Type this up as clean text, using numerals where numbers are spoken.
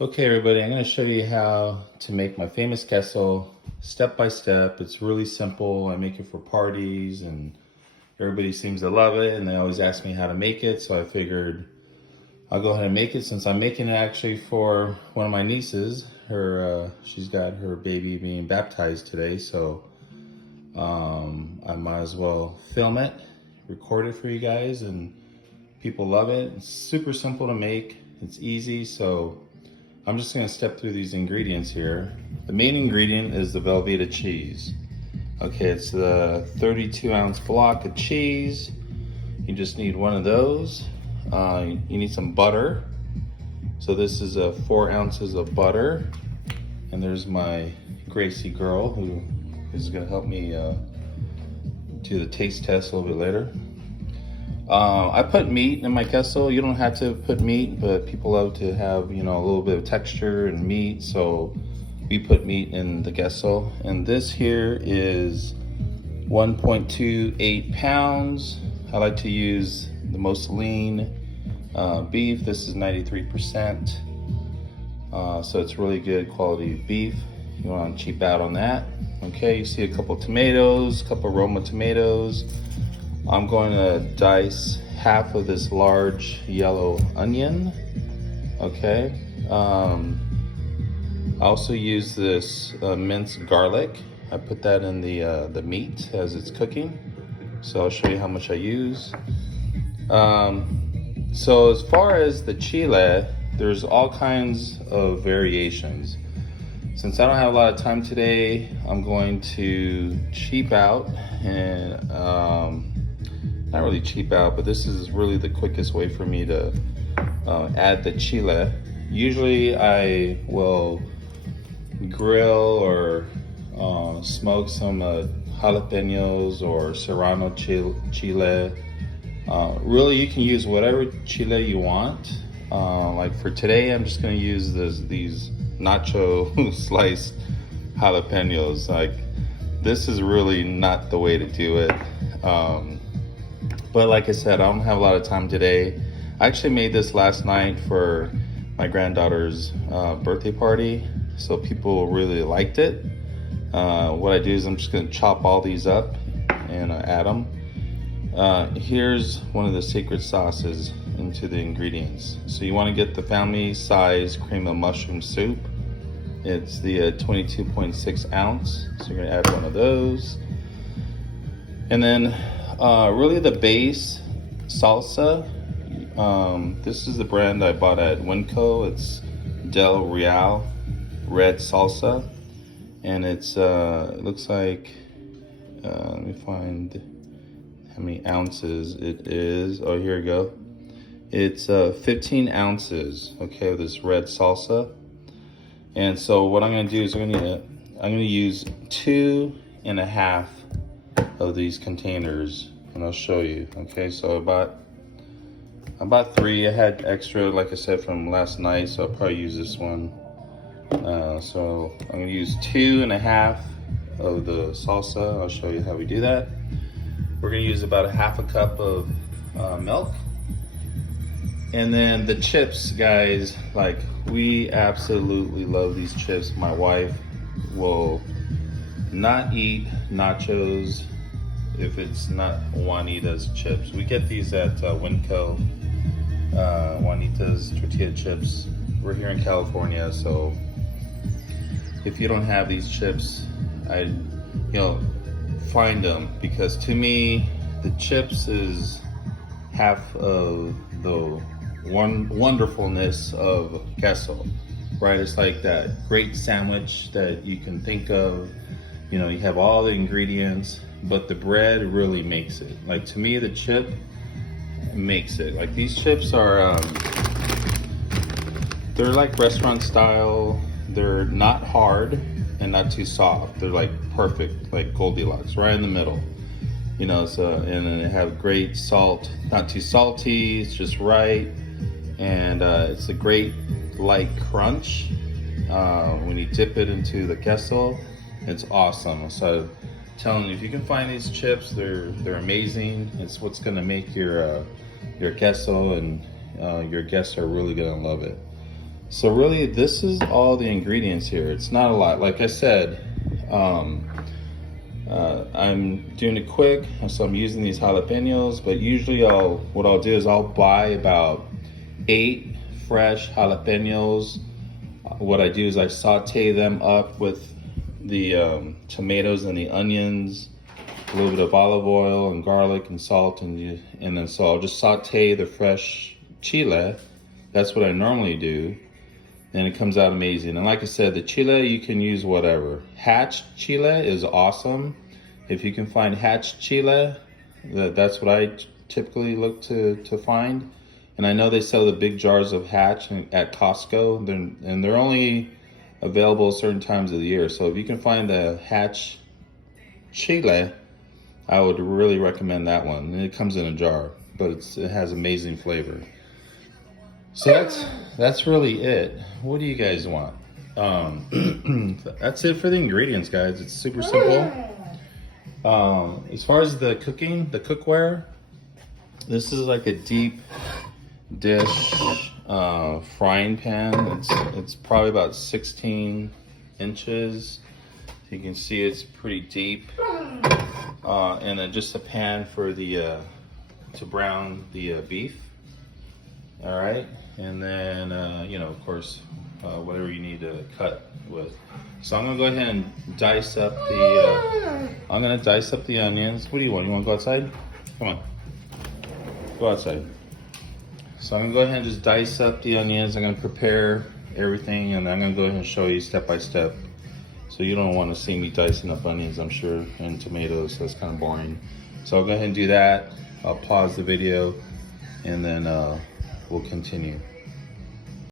Okay, everybody, I'm going to show you how to make my famous queso step by step. It's really simple. I make it for parties and everybody seems to love it, and they always ask me how to make it, so I figured I'll go ahead and make it since I'm making it actually for one of my nieces. She's got her baby being baptized today, so I might as well film it, record it for you guys, and people love it. It's super simple to make. It's easy, so I'm just gonna step through these ingredients here. The main ingredient is the Velveeta cheese. Okay, it's the 32-ounce block of cheese. You just need one of those. You need some butter. So this is 4 ounces of butter. And there's my Gracie girl who is gonna help me do the taste test a little bit later. I put meat in my queso. You don't have to put meat, but people love to have, a little bit of texture and meat. So we put meat in the queso. And this here is 1.28 pounds. I like to use the most lean beef. This is 93%. So it's really good quality beef. You want to cheap out on that. Okay, you see a couple tomatoes, a couple Roma tomatoes. I'm going to dice half of this large yellow onion. Okay. I also use this minced garlic. I put that in the meat as it's cooking. So I'll show you how much I use. So as far as the chile, there's all kinds of variations. Since I don't have a lot of time today, I'm going to cheap out and not really cheap out, but this is really the quickest way for me to add the chile. Usually I will grill or smoke some jalapenos or serrano chile. Really, you can use whatever chile you want. Like for today, I'm just gonna use these nacho sliced jalapenos. Like, this is really not the way to do it. But like I said, I don't have a lot of time today. I actually made this last night for my granddaughter's birthday party, so people really liked it. What I do is I'm just gonna chop all these up and add them. Here's one of the secret sauces into the ingredients. So you wanna get the family size cream of mushroom soup. It's the 22.6 ounce. So you're gonna add one of those. And then really the base salsa, this is the brand I bought at Winco. It's Del Real red salsa, and it's it looks like let me find how many ounces it is. Oh, here we go. It's 15 ounces, okay, of this red salsa. And so what I'm gonna do is I'm gonna use 2.5 of these containers, and I'll show you. Okay, so about 3. I had extra, like I said, from last night, so I'll probably use this one. So I'm gonna use 2.5 of the salsa. I'll show you how we do that. We're gonna use about 1/2 cup of milk. And then the chips, guys, like, we absolutely love these chips. My wife will not eat nachos if it's not Juanita's chips. We get these at Winco, Juanita's tortilla chips. We're here in California, so if you don't have these chips, find them, because to me, the chips is half of the wonderfulness of queso, right? It's like that great sandwich that you can think of. You have all the ingredients, but the bread really makes it. Like, to me, the chip makes it. Like, these chips are, they're like restaurant style. They're not hard and not too soft. They're like perfect, like Goldilocks, right in the middle. So, and then they have great salt, not too salty, it's just right. And it's a great light crunch. When you dip it into the queso, it's awesome. So telling you, if you can find these chips, they're amazing. It's what's gonna make your queso, and your guests are really gonna love it. So really, this is all the ingredients here. It's not a lot. Like I said, I'm doing it quick, so I'm using these jalapenos. But usually, what I'll do is I'll buy about 8 fresh jalapenos. What I do is I saute them up with the tomatoes and the onions, a little bit of olive oil and garlic and salt, and then so I'll just saute the fresh chile. That's what I normally do, and it comes out amazing. And like I said, the chile, you can use whatever. Hatch chile is awesome. If you can find hatch chile, that's what I typically look to find. And I know they sell the big jars of hatch at Costco, and they're only available certain times of the year. So if you can find the hatch chile, I would really recommend that one. And it comes in a jar, but it has amazing flavor. So that's really it. What do you guys want? That's it for the ingredients, guys. It's super simple. As far as the cooking, the cookware, this is like a deep dish frying pan. It's probably about 16 inches. You can see it's pretty deep. And then just a pan for the to brown the beef. All right, and then of course, whatever you need to cut with. So I'm gonna go ahead and dice up the. I'm gonna dice up the onions. What do you want? You want to go outside? Come on, go outside. So I'm gonna go ahead and just dice up the onions. I'm gonna prepare everything, and I'm gonna go ahead and show you step by step. So you don't want to see me dicing up onions, I'm sure, and tomatoes. So that's kind of boring. So I'll go ahead and do that. I'll pause the video, and then we'll continue.